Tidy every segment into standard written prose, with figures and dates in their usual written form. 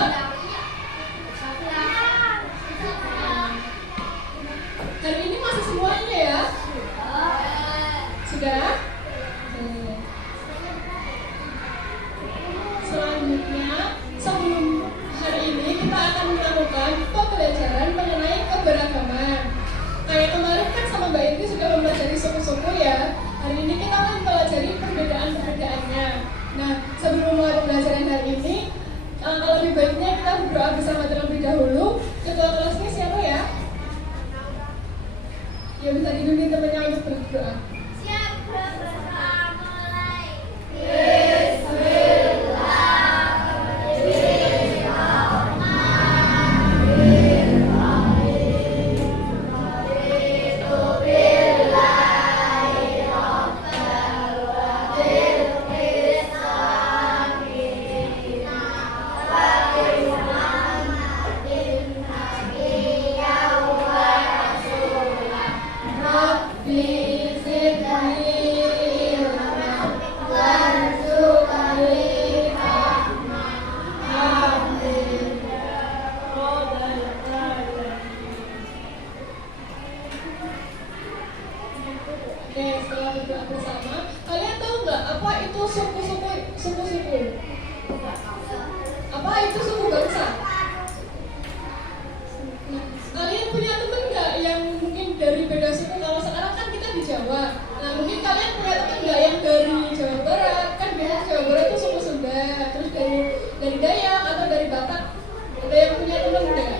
Coba. Hari ini masih semuanya ya? Sudah? Selanjutnya, sebelum hari ini kita akan melakukan pembelajaran mengenai keberagaman. Kayak kemarin kan sama Mbak Inti sudah mempelajari suku-suku ya. Hari ini kita akan mempelajari perbedaan-perbedaannya. Nah, sebelum mulai pembelajaran hari ini, lebih baiknya kita berdoa bersama terlebih dahulu. Ketua kelasnya siapa ya? Ya, bisa dibimbing temannya untuk berdoa. Siap, berdoa mulai. Oke, setelah berdoa bersama, kalian tahu nggak apa itu suku-suku? Apa itu suku bangsa? Nah, kalian punya teman nggak yang mungkin dari beda suku? Kalau sekarang kan kita di Jawa. Nah, mungkin kalian punya teman nggak yang dari Jawa Barat? Kan biasanya Jawa Barat itu suku Sunda, terus dari Dayak atau dari Batak. Ada yang punya teman nggak?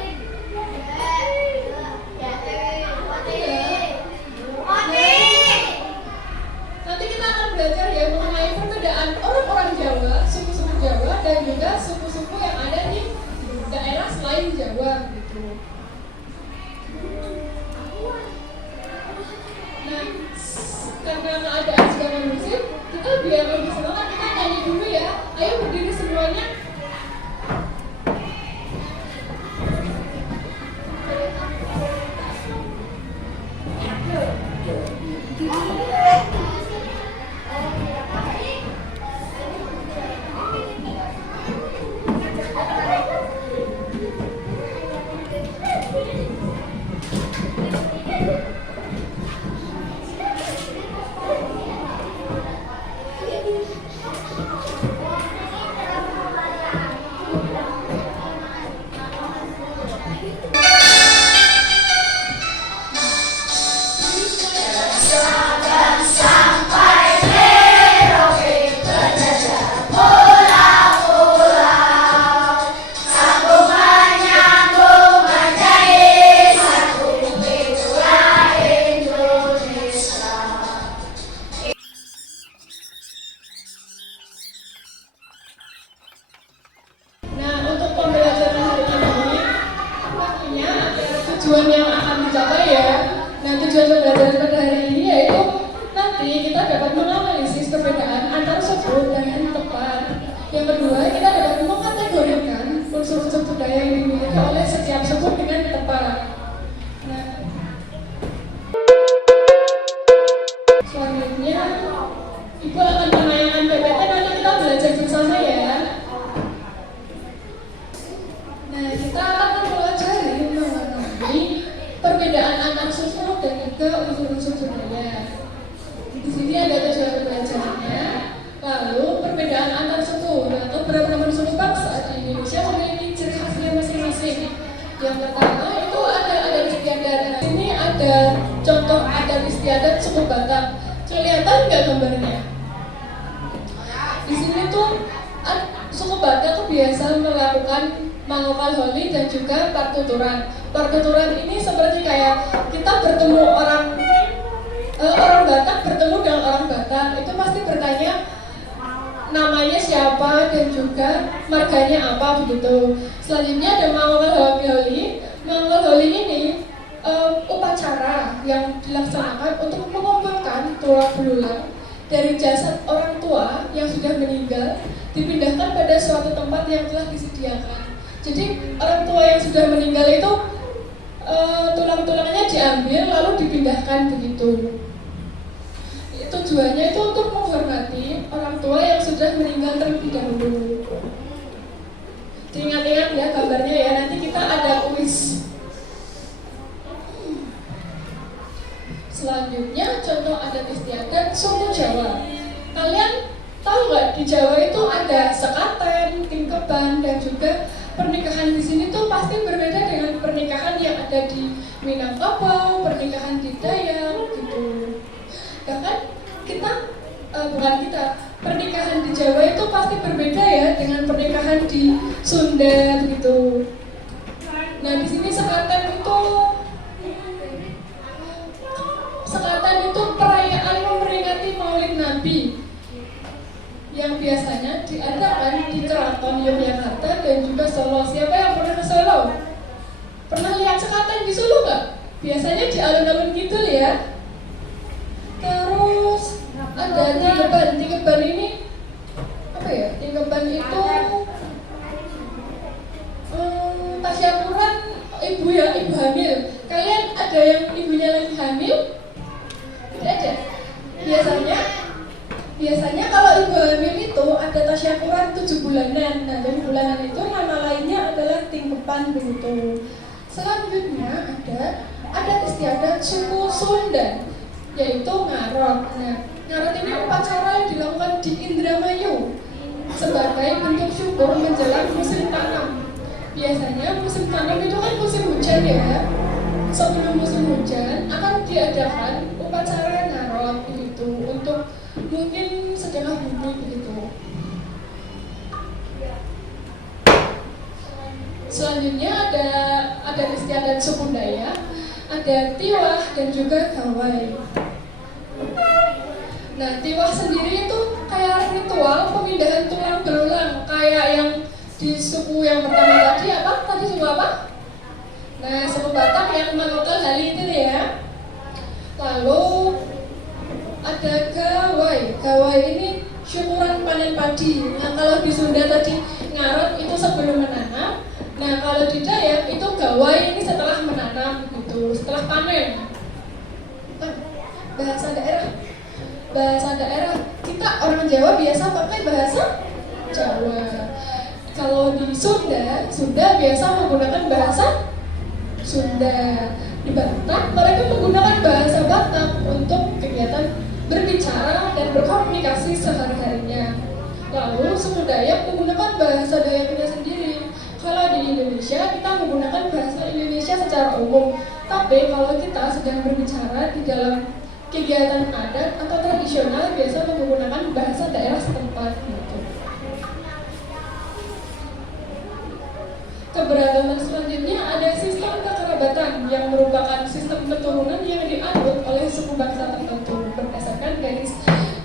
Nanti kita akan belajar ya mengenai perbedaan orang-orang Jawa, suku-suku Jawa, dan juga suku-suku yang ada di daerah selain Jawa gitu. Nah, karena keadaan sudah kondusif, kita biar lebih semangat kita nyanyi dulu ya. Ayo berdiri semuanya. Tujuan yang akan dicapai ya. Nah, tujuan pembelajaran pada hari ini yaitu nanti kita dapat menganalisis perbedaan antar suku dengan tepat. Yang kedua, kita dapat mengkategorikan unsur-unsur budaya yang dimiliki oleh setiap suku dengan tepat. Nah, selanjutnya Ibu akan menanyakan PPT, nanti kita belajar bersama ya. Nah, kita akan mempelajari mengenai perbedaan antar suku dan juga unsur-unsur budaya. Di sini ada tujuan pembelajarannya. Lalu perbedaan antar suku. Nah, beberapa teman suku bangsa di Indonesia memiliki ciri khasnya masing-masing. Yang pertama itu ada adat istiadat. Nah, ini ada contoh adat istiadat suku Batak. Kelihatan nggak gambarnya? Di sini tuh suku Batak tuh biasa melakukan mangokal holi dan juga partuturan. Partuturan ini seperti kayak kita bertemu orang Batak bertemu dengan orang Batak, itu pasti bertanya namanya siapa dan juga marganya apa begitu. Selanjutnya ada mangokal holi. Mangokal holi ini upacara yang dilaksanakan untuk mengumpulkan tulang belulang dari jasad orang tua yang sudah meninggal dipindahkan pada suatu tempat yang telah disediakan. Jadi orang tua yang sudah meninggal itu tulang-tulangnya diambil lalu dipindahkan begitu. Tujuannya itu untuk menghormati orang tua yang sudah meninggal terlebih dahulu. Ingat-ingat pernikahan di sini tuh pasti berbeda dengan pernikahan yang ada di Minangkabau, pernikahan di Dayak gitu. Bahkan kita bukan kita, pernikahan di Jawa itu pasti berbeda ya dengan pernikahan di Sunda gitu. Nah di sini sekatan itu perayaan memperingati Maulid Nabi yang biasanya diadakan di Keraton Yogyakarta dan juga Solo. Siapa yang pernah ke Solo? Pernah lihat sekatan di Solo nggak? Biasanya di alun-alun gitu ya. Terus ada Tigeban ini apa ya? Tigeban itu tasyakuran ibu hamil. Kalian ada yang ibunya lagi hamil? Tidak ada. Biasanya kalau ibu hamil itu ada tasyakuran 7 bulanan. Nah, 7 bulanan itu nama lainnya adalah Tigeban begitu. Selanjutnya ada istiadat suku Sunda, yaitu ngarot. Nah, ngarot ini upacara yang dilakukan di Indramayu sebagai bentuk syukur menjelang musim tanam. Biasanya musim tanam itu kan musim hujan ya. Sebelum musim hujan akan diadakan upacara ngarot begitu untuk mungkin sedekah bumi begitu. Selanjutnya ada istiadat suku Dayak, ada tiwah dan juga gawai. Nah, tiwah sendiri itu kayak ritual pemindahan tulang belulang, kayak yang di suku yang pertama tadi apa? Tadi suku apa? Nah, suku Batak yang menukar Hali itu ya. Lalu ada gawai. Gawai ini syukuran panen padi. Nah, kalau di Sunda tadi ngarot itu sebelum menanam. Nah, kalau di Dayak itu gawai ini setelah menanam gitu, setelah panen. Bahasa daerah. Kita orang Jawa biasa pakai bahasa Jawa. Kalau di Sunda biasa menggunakan bahasa Sunda. Di Batak, mereka menggunakan bahasa Batak untuk kegiatan berbicara dan berkomunikasi sehari-harinya. Lalu suku Dayak menggunakan bahasa Dayaknya sendiri. Kalau di Indonesia, kita menggunakan bahasa Indonesia secara umum. Tapi kalau kita sedang berbicara di dalam kegiatan adat atau tradisional, biasa menggunakan bahasa daerah setempat gitu. Keberagaman selanjutnya ada sistem kekerabatan yang merupakan sistem keturunan yang dianut oleh suku bangsa tertentu berdasarkan garis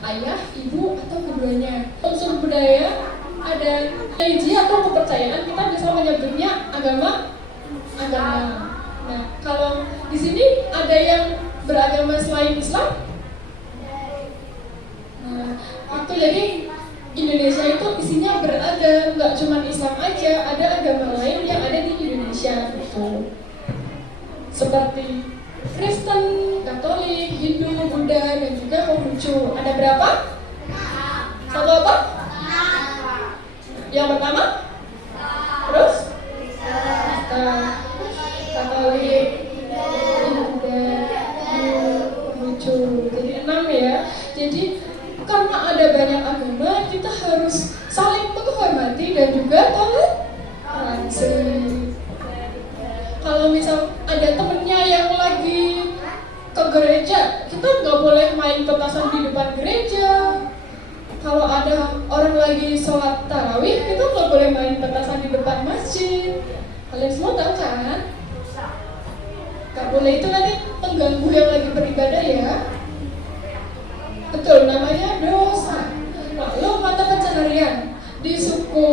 ayah, ibu, atau keduanya. Unsur budaya ada religi atau kepercayaan, kita bisa menyebutnya agama. Nah, kalau di sini ada yang beragama selain Islam. Nah, itu jadi Indonesia itu isinya beragam, nggak cuma Islam aja, ada agama lain yang ada di Indonesia gitu. Seperti Kristen, Katolik, Hindu, Buddha, dan juga Konghucu. Ada berapa? Satu apa? Yang pertama? Terus? Katolik, Buddha, Konghucu. Jadi 6 ya. Jadi karena ada banyak agama, kita harus saling menghormati dan juga toleransi. Kalau misal ada temennya yang lagi ke gereja, kita nggak boleh main petasan di depan gereja. Kalau ada orang lagi sholat tarawih, kita nggak boleh main petasan di depan masjid. Kalian semua tahu kan? Nggak boleh, itu nanti mengganggu yang lagi beribadah ya. Betul, namanya dosa. Lalu mata pencaharian di suku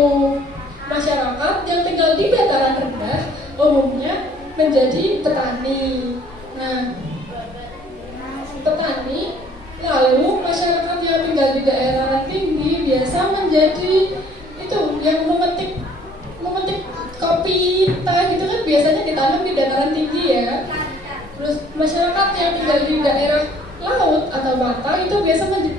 masyarakat yang tinggal di dataran rendah umumnya menjadi petani. Nah, petani, lalu masyarakat yang tinggal di daerah tinggi biasa menjadi itu yang memetik kopi, teh gitu kan biasanya ditanam di dataran tinggi ya. Terus masyarakat yang tinggal di daerah laut atau pantai itu biasa menjadi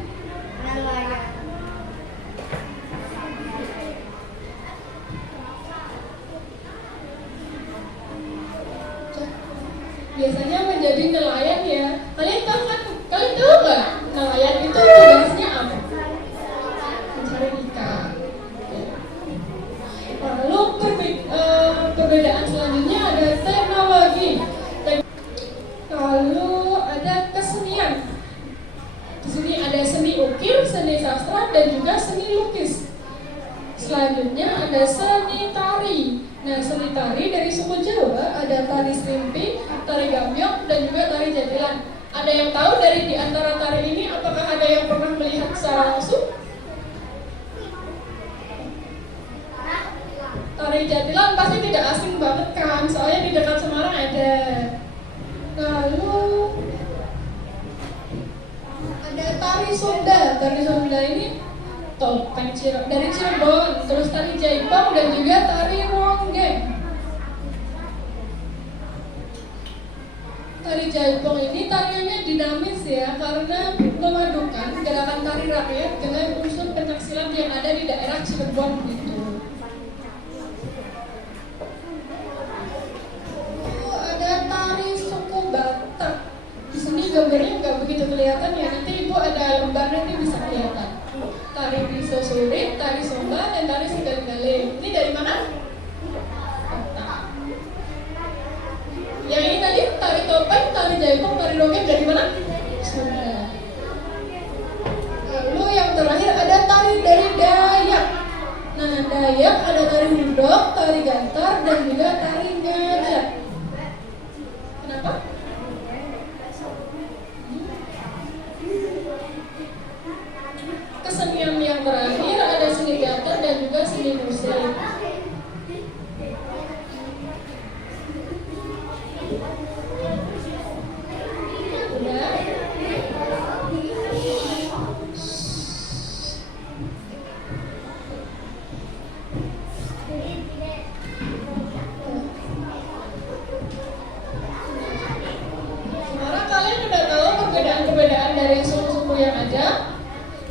nelayan ya. Kalian tahu nggak nelayan itu tugasnya apa? Mencari ikan. Lalu perbedaan selanjutnya ada teknologi. Lalu ada kesenian. Di sini ada seni ukir, seni sastra, dan juga seni lukis. Selanjutnya ada seni tari. Nah, seni tari dari suku Jawa ada tari serimpi, tari gambyong, dan juga tari jatilan. Ada yang tahu dari di antara tari ini, apakah ada yang pernah melihat secara langsung? Tari jatilan pasti tidak asing banget kan, soalnya di dekat Semarang ada. Lalu ada tari Sunda. Tari Sunda ini topeng dari Cirebon, terus tari jaipong dan juga tari ronggeng. Tari jaipong ini tariannya dinamis ya, karena memadukan gerakan tari rakyat dengan unsur pencaksilat yang ada di daerah Cirebon gitu. Ada tari suku Batak. Di sini gambarnya nggak begitu kelihatan ya, nanti ibu ada lembarnya nanti bisa kelihatan. Tari Biso Surit, tari Somba, dan tari Segal-galing. Ini dari mana? Batak. Yang ini tadi tari topeng, tari jaipong, tari ronggeng dari mana? Sunda. Lalu yang terakhir ada tari dari Dayak. Nah, Dayak ada tari hudok, tari gantar, dan juga tari ngajak. Kenapa? Kesenian yang terakhir ada seni teater dan juga seni musik. Udah? Sekarang kalian udah tahu perbedaan-perbedaan dari suku-suku yang ada.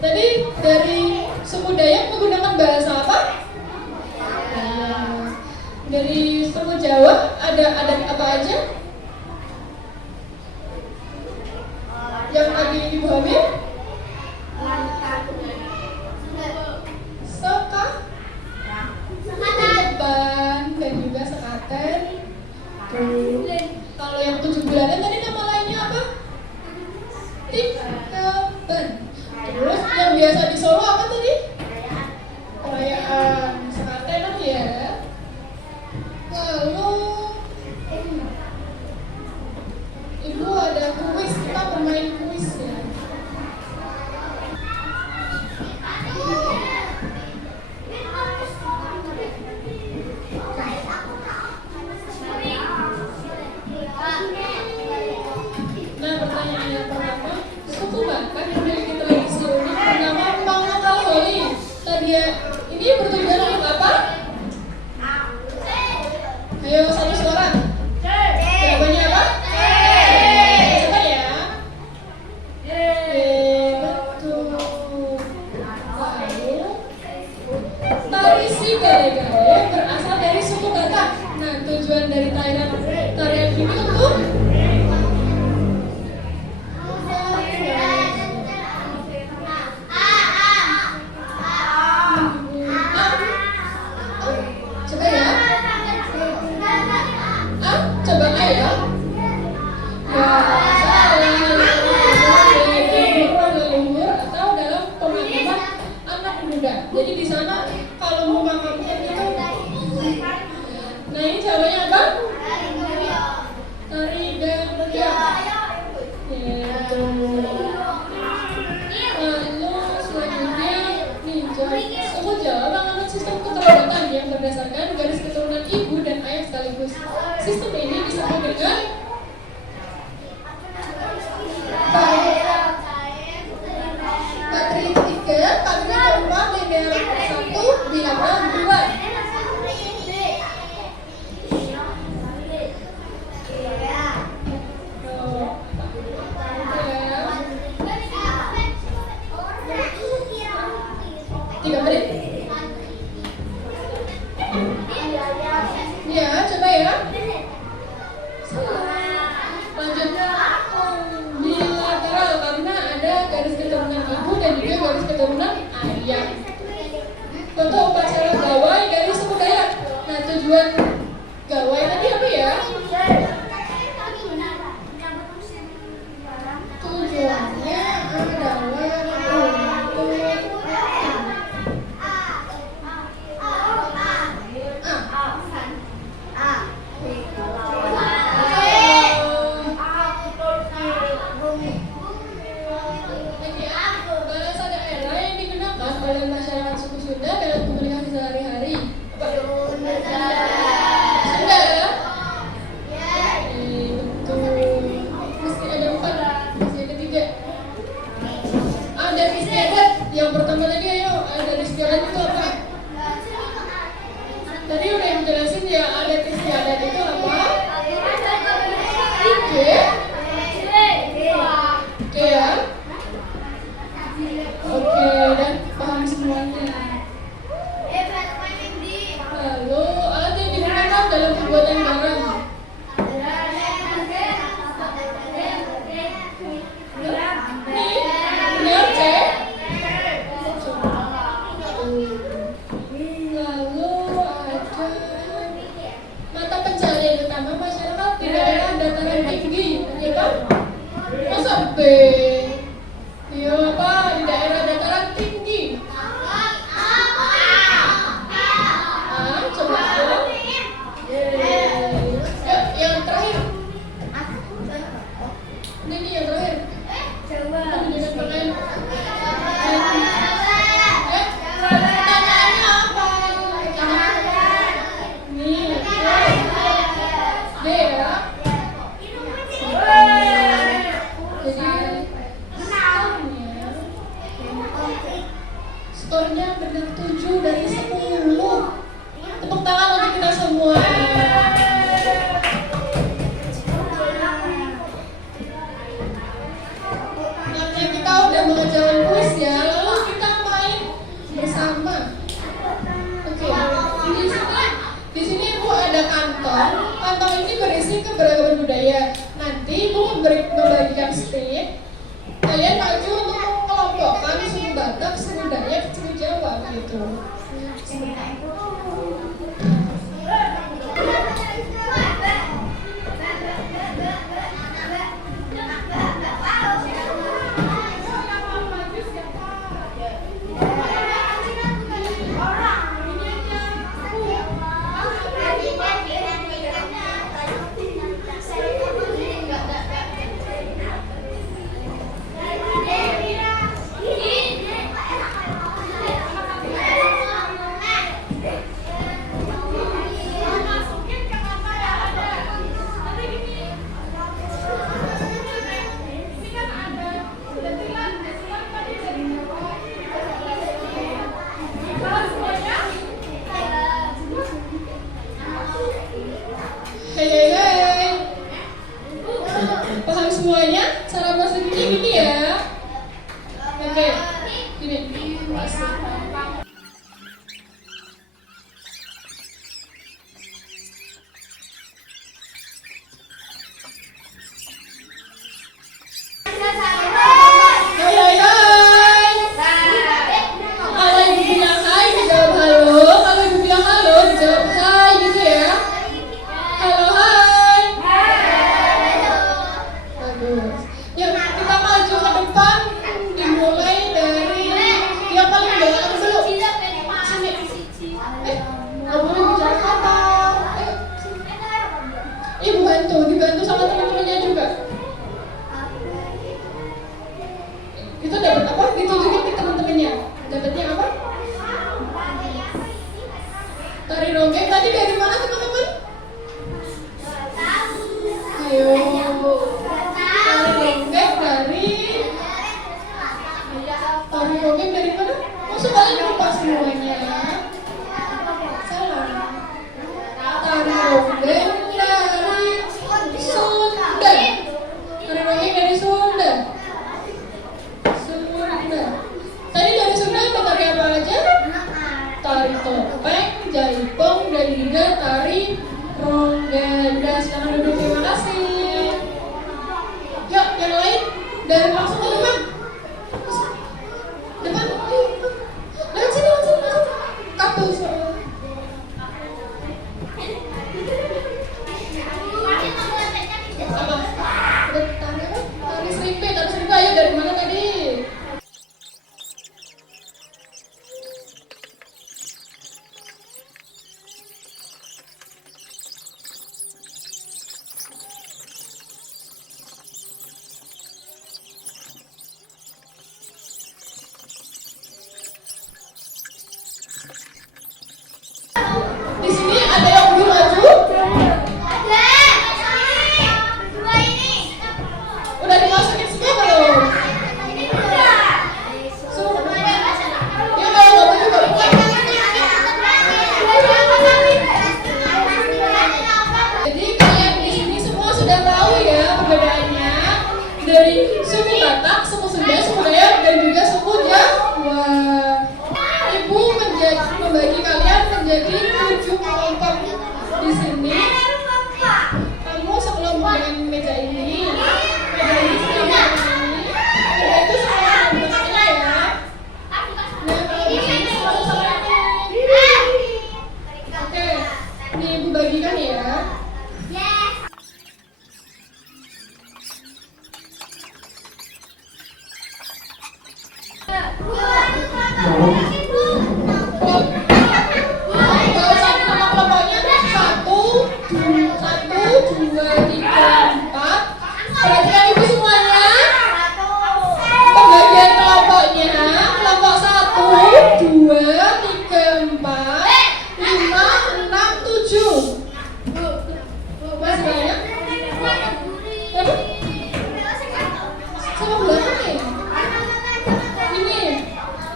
Tadi dari suku Dayak menggunakan bahasa apa? Dari suku Jawa ada adat apa aja? Yang tadi Ibu Hamil? Sekaban dan juga sekaten. Kalau yang 7 bulanan tadi nama lainnya apa? Tikaban. Terus yang biasa di Solo apa tadi? Perayaan sekatenan ya. Lalu Ibu ada kuis, kita bermain kuis ya. Nah, pertanyaan yang pertama, suku Batak memiliki tradisi unik bernama Pangakalholi. Tadi ya, ini bertujuan untuk apa? Ayo satu suara. Jawabannya apa? Coba ya. Betul. Lalu tari si gale-gale berasal dari suku Batak. Nah, tujuan dari tarian ini untuk coba ya. Coba ya. Ya, leluhur atau dalam pemakaman anak muda. Jadi di sana kalau mau makamkan itu. Nah, ini jawabannya apa? Tari gambyong. Lalu selanjutnya nih, suku Jawa menganut sistem kekerabatan yang berdasarkan garis keturunan ibu dan ayah sekaligus. Sistem ini disebut dengan patri 3, patri keempat, linear 1, bilangan 2. Ya, coba ya. Lanjutnya bilateral karena ada garis keturunan ibu dan juga garis keturunan ayah. Contoh upacara gawai dari suku Dayak. Nah, tujuan Gawai tadi apa ya? Tujuannya adalah bahasa daerah yang digunakan oleh masyarakat suku Sunda dalam komunikasi sehari-hari. Sunda ya? Betul. Mesti ada 4. Mesti ada 3. Adat istiadat. Yang pertama tadi ayo, adat istiadat itu apa? Tadi udah yang jelasin ya, adat istiadat itu apa? Oke ya? Oke, dan paham semuanya. Lalu alat yang digunakan dalam pembuatan garam. Benar, cek. Lalu ada mata pencaharian utama masyarakat di daerah dataran tinggi, ya kan? Masa B? Iya Pak, di daerah dataran tinggi. Coba dong. Yang terakhir. Ini yang terakhir. Pertanyaannya apa? Nih, D ya. Skornya benar 7 dari 10. Tepuk tangan untuk kita semua. Karena kita udah mengerjakan kuis ya, lalu kita main bersama. Oke. Di sini Ibu ada kantong. Kantong ini berisi keberagaman budaya. Nanti Ibu membagikan stick. Kalian maju untuk mengelompokkan suku Batak, suku Dayak, suku Jawa gitu. dari suku Batak, suku Sunda, suku Dayak, dan juga suku Jawa. Ibu membagi kalian menjadi 7 kelompok di sini. Kamu sekelompok dengan meja ini, meja ini sekelompok ini, meja itu sekelompok bentuknya ya. Nah, kalau di sini sama-sama ini. Oke, ini ibu bagikan ya.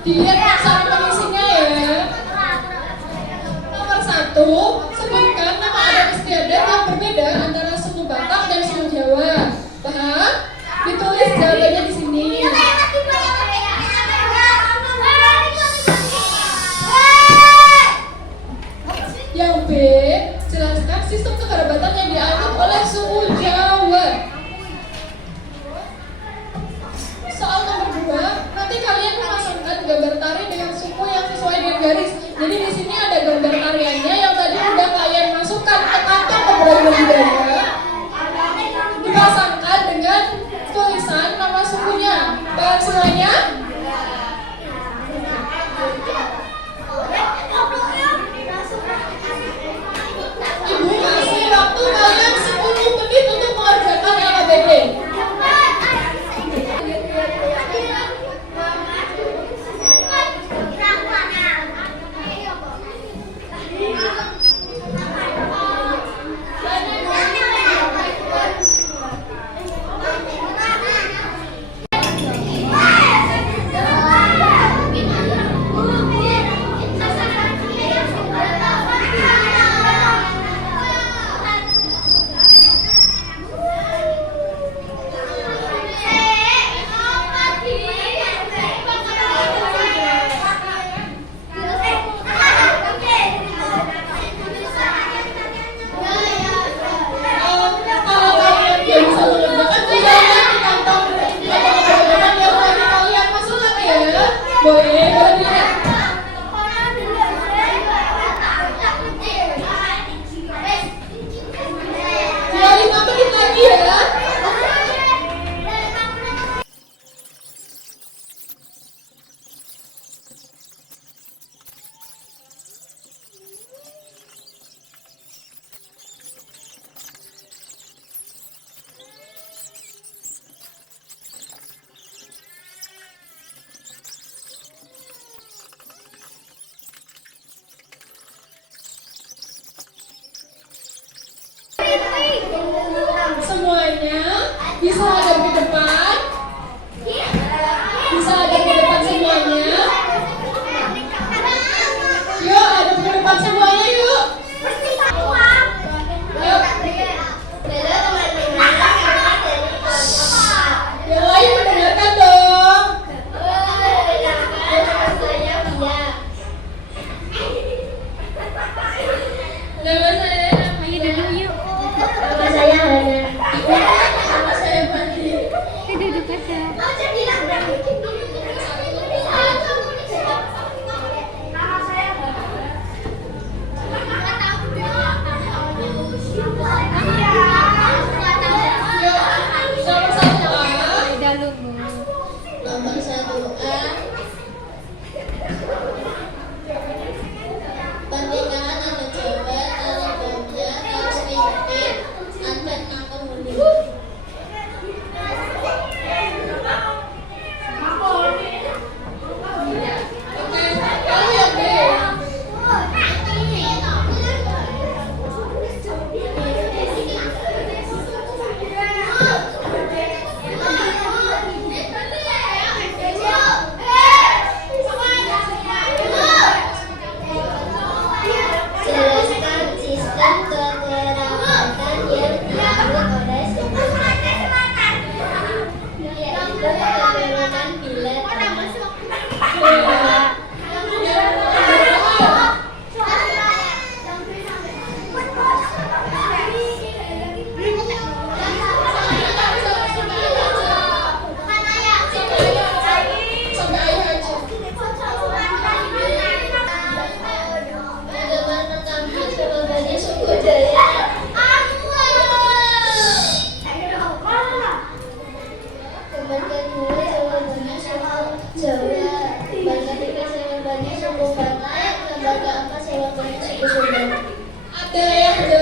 Dilihat cara pengisinya ya. Nomor 1, sebutkan nama adat istiadat yang berbeda antara suku Batak dan suku Jawa. Paham? Ditulis jawabannya di sini. Yang B, jelaskan sistem kekerabatan yang dianut oleh suku Jawa. Soal nomor 2, nanti kalian memasangkan gambar tari dengan suku yang sesuai dengan garis. Jadi di sini ada gambar tariannya yang tadi udah kalian masukkan ke kantong pembagian budaya. Dipasangkan dengan tulisan nama sukunya. Paham semuanya? Ibu kasih waktu kalian 10 menit untuk mengerjakan LKBD. Boleh lihat. Ya, 5 menit lagi ya. Semuanya bisa hadap ke depan. Bisa hadap ke depan semuanya. Yuk, hadap ke depan semuanya yuk. Yuk. Yang lain mendengarkan dong. Nama saya Namanya dulu yuk. Nama saya Hana. Nama saya Fadli.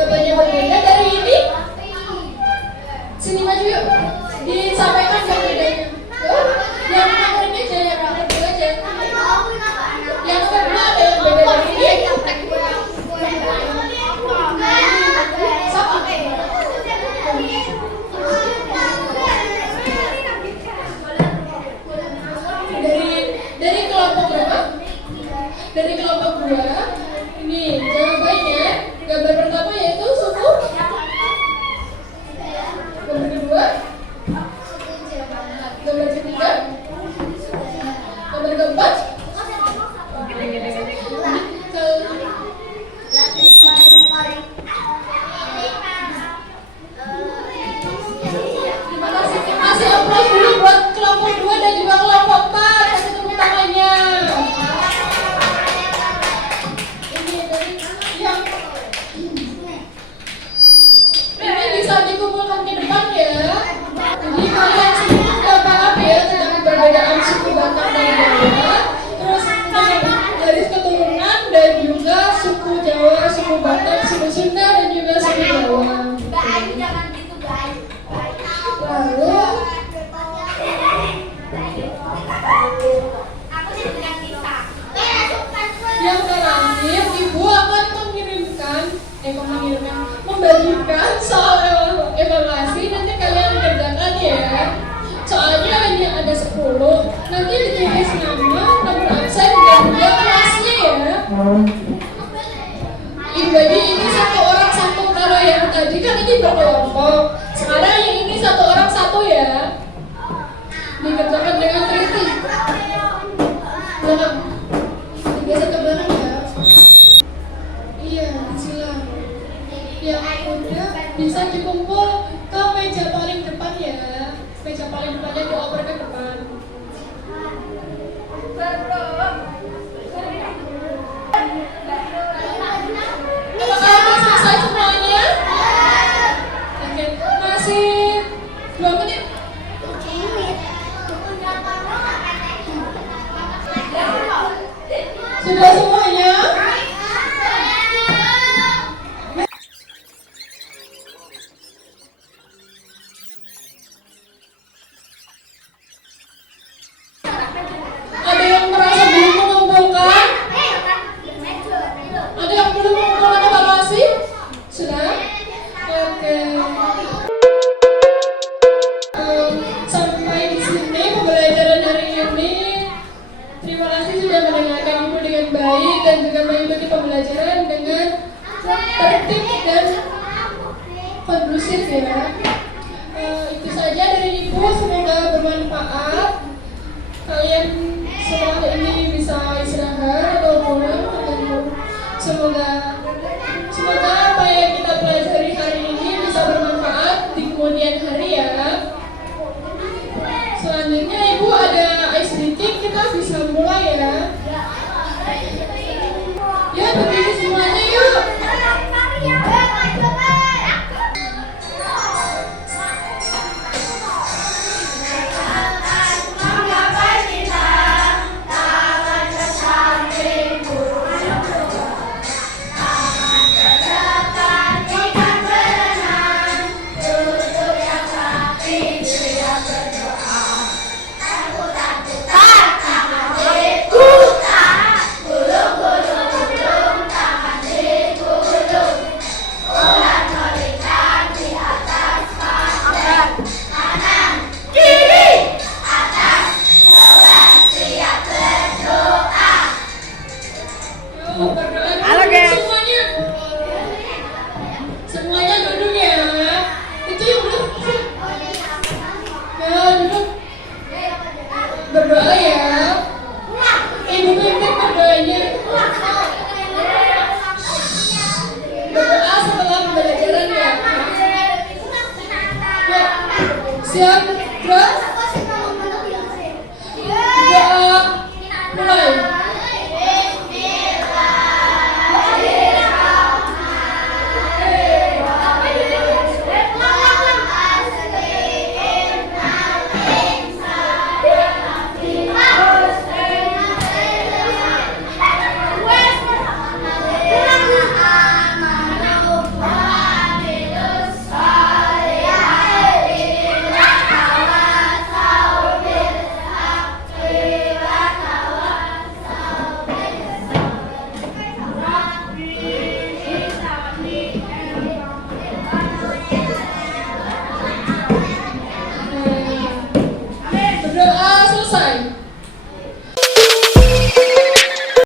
jawabannya berbeda dari ini, sini maju yuk. Disampaikan yang bedanya. Yang nomor ini aja, yang nomor 2 aja. Yang nomor 2 ada yang beda dari ini. Sama. Dari kelompok berapa? Dari kelompok 2. Ini jawabannya gambar pertama yaitu suku. Gambar kedua. Gambar ketiga. Gambar keempat. Terima kasih. Kasih aplaus dulu buat kelompok 2 dan juga kelompok 4. Kasih tepuk tangannya. Ini dari yang ini bisa dikumpulkan ke depan ya. Jadi kalian semua udah paham ya tentang perbedaan suku Batak dan Jawa. Terus garis keturunan dan juga suku Jawa, suku Batak, suku Sunda dan juga suku Jawa. Lalu yang terakhir, Ibu akan membagikan soal evaluasi. Nanti kalian kerjakan ya. Soalnya hanya ada 10. Nanti ditulis nama, nomor absen dan juga kelasnya ya. Jadi ini satu orang satu. Kalau yang tadi kan ini berkelompok. Sekarang yang ini satu orang satu ya. Dikerjakan dengan teliti. Jangan biasa ke belakang ya. Iya, silang. Yang udah bisa dikumpul ke meja paling depan ya. Meja paling depannya dioper ke depan. Apakah udah selesai semuanya? Oke, masih 2 menit. Sudah semuanya? Ada yang merasa belum mengumpulkan? Ada yang belum mengumpulkan evaluasi? Sudah? Oke. Sampai di sini pembelajaran hari ini. Terima kasih sudah mendengarkan Ibu dengan baik dan juga mengikuti pembelajaran dengan tertib dan kondusif ya. Itu saja dari Ibu, semoga bermanfaat. Kalian setelah ini bisa istirahat atau pulang atau semoga apa yang kita pelajari hari ini bisa bermanfaat di kemudian hari ya. Selanjutnya Ibu ada ice breaking, kita bisa mulai ya. Ya berdiri semuanya yuk. Semuanya duduk ya. Itu yang duduk. Ya duduk. Berdoa ya. Ibu pimpin berdoanya. Berdoa setelah pembelajaran ya. Ya. Siap, gerak.